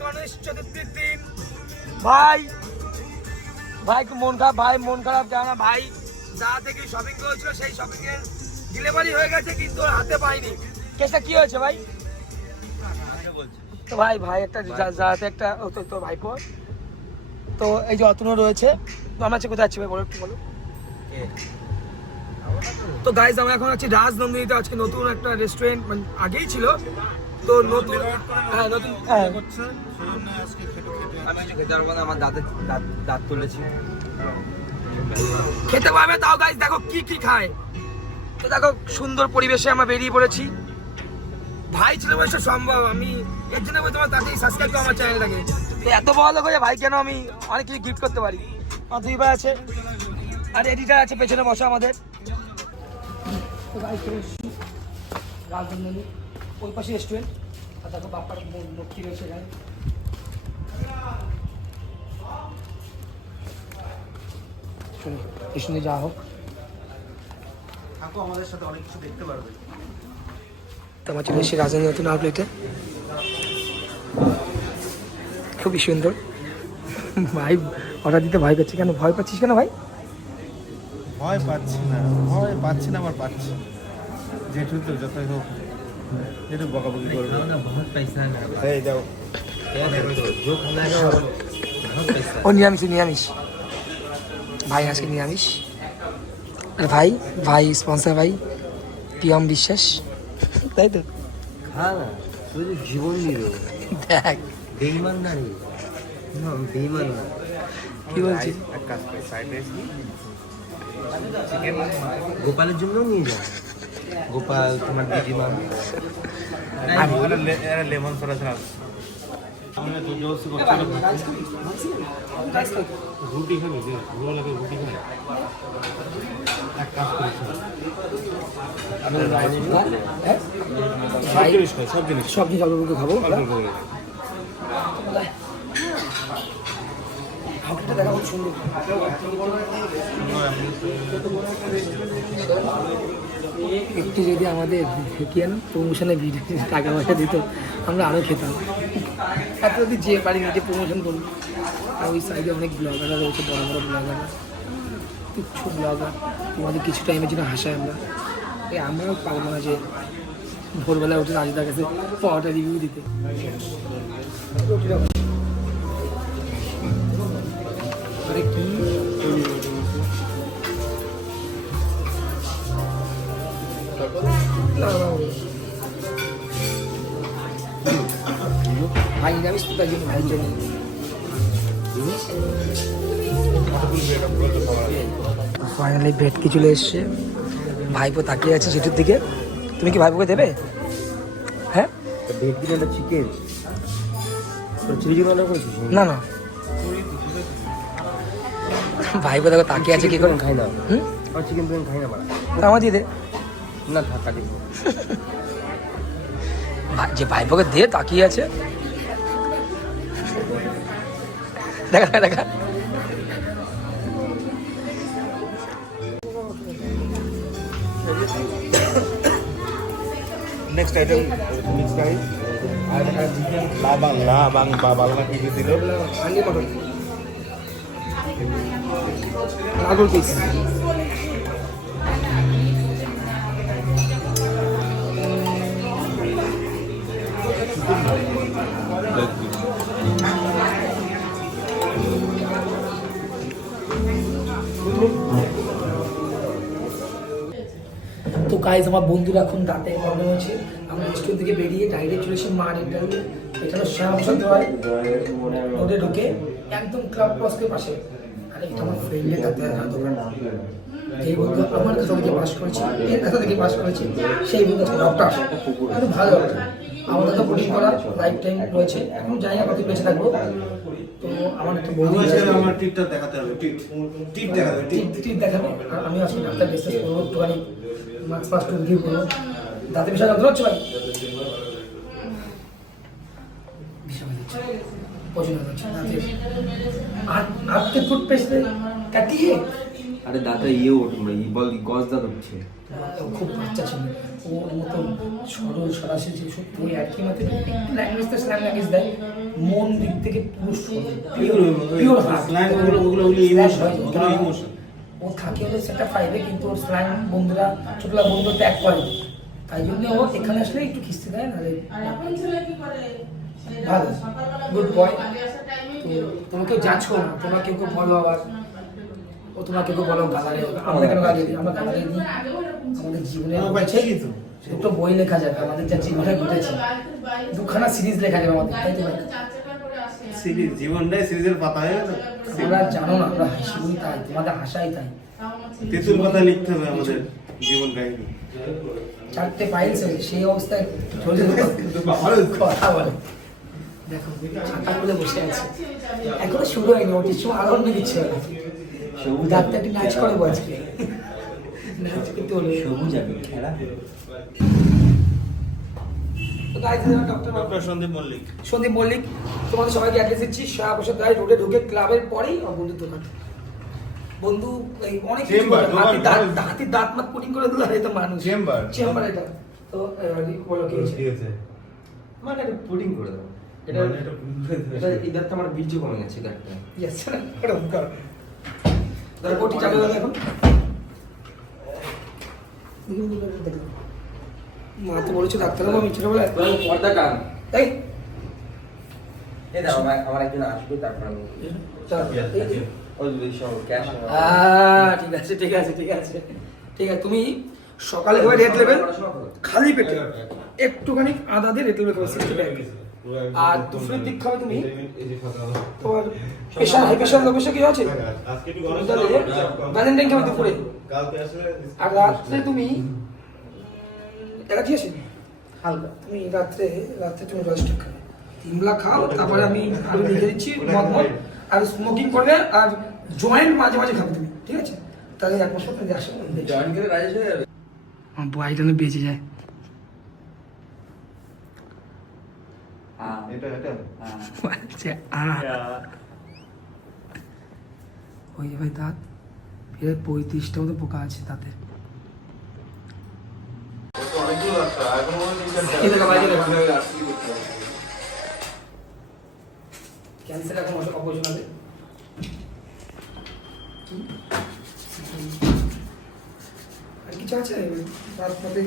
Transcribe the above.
গণেশ চতুর্থীর দিন। ভাই একটু মন খারাপ জানা না ভাই, যা থেকে শপিং করেছিল সেই শপিং এর ডেলিভারি হয়ে গেছে কিন্তু ওর হাতে পাইনি। কেসটা কি হয়েছে ভাই? তো ভাই একটা যাতে একটা তো ভাইপো, তো এই যে অতনও রয়েছে, তো আমরা কোথায় যাচ্ছি ভাই বলো একটু বলো। তো গাইজ আমরা এখন আছি রাজনন্দিনীতে, আজকে নতুন একটা রেস্টুরেন্ট, মানে আগেই ছিল তো নতুন, খেতে পারবো না, আমার দাঁত তুলেছি, খেতে পারবে তাও গাইজ দেখো কি খায়। তো দেখো সুন্দর পরিবেশে আমরা বেরিয়ে পড়েছি। ভাই ছিল বয়স সম্ভব, আমি এর জন্য তোমার তাকেই সাবস্ক্রাইব করো আমার চ্যানেলটাকে। তো এত বড় লোক হয়ে ভাই কেন আমি অনেক কিছু গিফট করতে পারি। আমার দুই ভাই আছে আর এডিটার আছে পেছনে বসা আমাদের। তো গাইজ রাজনন্দিনী ওই পাশে রেস্টুরেন্ট, আর দেখো বাপ্পার লক্ষ্মী রয়েছে এখানে। শুনে যা হোক থাকো আমাদের সাথে, অনেক কিছু দেখতে পারবে। তো আমার চলে এসেছি রাজধানী নতুন আউটলেটে, খুবই সুন্দর। ভাই অর্ডার দিতে ভয় করছে কেন? ভয় পাচ্ছিস কেন ভাই? ভয় পাচ্ছি না আবার পাচ্ছি, যেটু তো যতই হোক যেটু বকাবকি করবে না, বহুত পয়সা না। এই যাও ও নিরামিষ ভাই, আজকে নিরামিষ। আর ভাই স্পন্সর ভাই প্রিয়ম বিশ্বাস, তাই তো? হ্যাঁ না, শুধু জীবন দিয়ে দেবো। দেখ বেইমান না রে, বেইমান না। কি বলছিস? এক কাজ করে সাইড রাইস চিকেন গোপালের জন্য নিয়ে যাও। গোপাল তোমার দিদিমা লেমন সরা সরা রুটি খাবে, ভালো লাগে রুটি খাবে। এক কাজ করেছি সব জিনিস খাবো। একটু যদি আমাদের প্রমোশনে টাকা পয়সা দিত আমরা আরও খেতাম। এত যদি যে পারি নিজে প্রমোশন করি। আর ওই সাইডে অনেক ব্লগাররা রয়েছে, বড় বড় ব্লগার, কিছু ব্লগার তোমাদের কিছু টাইমের জন্য হাসায় আমরা। আমরাও পারবো না যে ভোরবেলা উঠে রাজদার কাছে পাওয়াটা রিভিউ দিতে। আরে কি ভাই নিরামিষ তো, তাই জন্য ভাই জন্য ফাইনালি ভেটকি চলে এসছে। ভাইপো তাকিয়ে আছে সেটার দিকে। তুমি কি ভাইপোকে দেবে? হ্যাঁ ভেটকি না চিকেন, চিলি চিকেন অর্ডার করেছিস? না ভাইপো দেখো তাকিয়ে আছে কি করে। খাই না আর চিকেন তুমি খাই না বাড়া, আমার দিয়ে দে না থাকা দিব। যে ভাইপোকে দে তাকিয়ে আছে, দেখা নেক্সট আইটেম মিক্স রাইস আর চিকেন বাংলা কি দিল আগুন পিস। তো গাইজ আমার বন্ধুরা এখন দাঁতে প্রবলেম হচ্ছে, আমরা রেস্টুরেন্ট থেকে বেরিয়ে ডাইরেক্ট চলে এসে মার ইন্টারভিউ। এটা হলো শ্যামচন্দ্র হয় রোডে ঢুকে একদম ক্লাব ক্রসের পাশে। আর এটা আমার ফ্রেন্ডের দাঁতে দোকান, যেই বন্ধু আমার কাছে থেকে পাস করেছে, এর কাছে থেকে পাস করেছে, সেই বন্ধু আছে ডক্টর, কিন্তু ভালো ডক্টর। আমাদের তো বুকিং করা লাইফ টাইম রয়েছে, এখন জানি না কত বেঁচে থাকবো। তো আমার একটা বন্ধু আমার টিটটা দেখাতে হবে, টিট দেখাতে হবে, টিট দেখাবে। আর আমি আসলে ডাক্তার ডিসকাস করবো, একটুখানি মাস্ক ফাস্ক রিভিউ করবো। দাঁতে বিষয় যন্ত্রণা হচ্ছে ভাই, প্রচুর হচ্ছে দাঁতে। আর টুথপেস্ট কাটিয়ে আরে দাঁতে ইয়ে ওঠে, বল গজ দাঁত উঠছে। ও খুব বাচ্চা ছিল, ওর মতো সরল সরাসরি ছিল সত্যি। ওই একই মাত্র একটু ল্যাঙ্গুয়েজটা স্ল্যাং ল্যাঙ্গুয়েজ দেয়, মন দিক থেকে পুরো পিওর ইমোশন। ও থাকে হলো সেটা 5-এ, কিন্তু ওর স্ল্যাং বন্ধুরা ছোটবেলা বন্ধু ত্যাগ করে, তাই জন্য ও এখানে আসলে একটু খিস্তি দেয়, নাহলে ভালো গুড বয়। তোমাকেও জাজ করো না, তোমাকে কেউ বলো আবার ও তোমাকে কেউ বলো গালারে, আমরা কেন গালি দিই? আমরা গালারে দিই আমাদের জীবনে দুটো বই লেখা যাবে, আমাদের যা জীবনে ঘটেছে, দুখানা সিরিজ লেখা যাবে আমাদের, তাই তো ভাই? সিরিজ জীবনটাই সিরিজের পাতা হয়ে গেল। তোমরা জানো না আমরা হাসি বই তাই, তোমাদের হাসাই তাই। তেতুল কথা লিখতে হবে আমাদের জীবন কাহিনী। 4টে ফাইলস সেই অবস্থায় চলে কথা বলে। দেখো ছাতা খুলে বসে আছে, এখনো শুরু হয়নি, ওটির সময় আরো অন্য কিছু হবে। ডাক্তার একটু নাচ করে আজকে, নাচ করতে হলো। সবুজ আমি খেলা তো গাইজ ডক্টর সন্দীপ মল্লিক। সন্দীপ মল্লিক, তোমাদের সবাইকে অ্যাড্রেস দিচ্ছি, শাহপ্রসাদ রায় রোডে ঢুকে ক্লাবের পরেই আমার বন্ধুর দোকান। বন্ধু এই অনেক কিছু চেম্বার, বলে, হাতির দাঁত মাত পুটিং করে দিল, আর এই তো মানুষ চেম্বার এটা। তো বলো কি হয়েছে? মানে একটা পুডিং করে দাও। এটা এই দাঁতটা আমার বীর্য কমে গেছে দাঁতটা। ইয়েস করো করো। তাহলে কোটি চালু হবে এখন। দেখো মা তো বলেছে ডাক্তারবাবু আমি ছিল বলে পর্দা টান। এই এই দাও আমার একজন আসবে তারপর আমি চল ওই সব ক্যাশ। ঠিক আছে ঠিক আছে ঠিক আছে ঠিক আছে। তুমি সকালে করে রেড লেভেল খালি পেটে একটুখানি আদা দিয়ে রেড লেভেল খাবে 60 টাকা, আর দুপুরের দিক খাবে তুমি তোমার pressure high pressure low pressure কিছু আছে ভ্যালেন্টাইন খাবে দুপুরে, আর রাত্রে তুমি এটা কি আছে হালকা, তুমি রাত্রে তুমি রয়েস্ট খাবে, তিনবেলা খাও, তারপরে আমি আলু লিখে দিচ্ছি মদ আর স্মোকিং করবে, আর জয়েন্ট মাঝে মাঝে খাবে তুমি, ঠিক আছে? তাহলে এক মাস পর তুমি আসো, জয়েন করে রাজেশ হয়ে যাবে। আমার বয়টা না বেঁচে যায়। এটা ওই যে ভাই দাঁত প্রায় 35টা মতো পোকা আছে তাতে। ক্যান্সার এখন অপারেশন আছে। আর কিছু আছে দাঁত মতে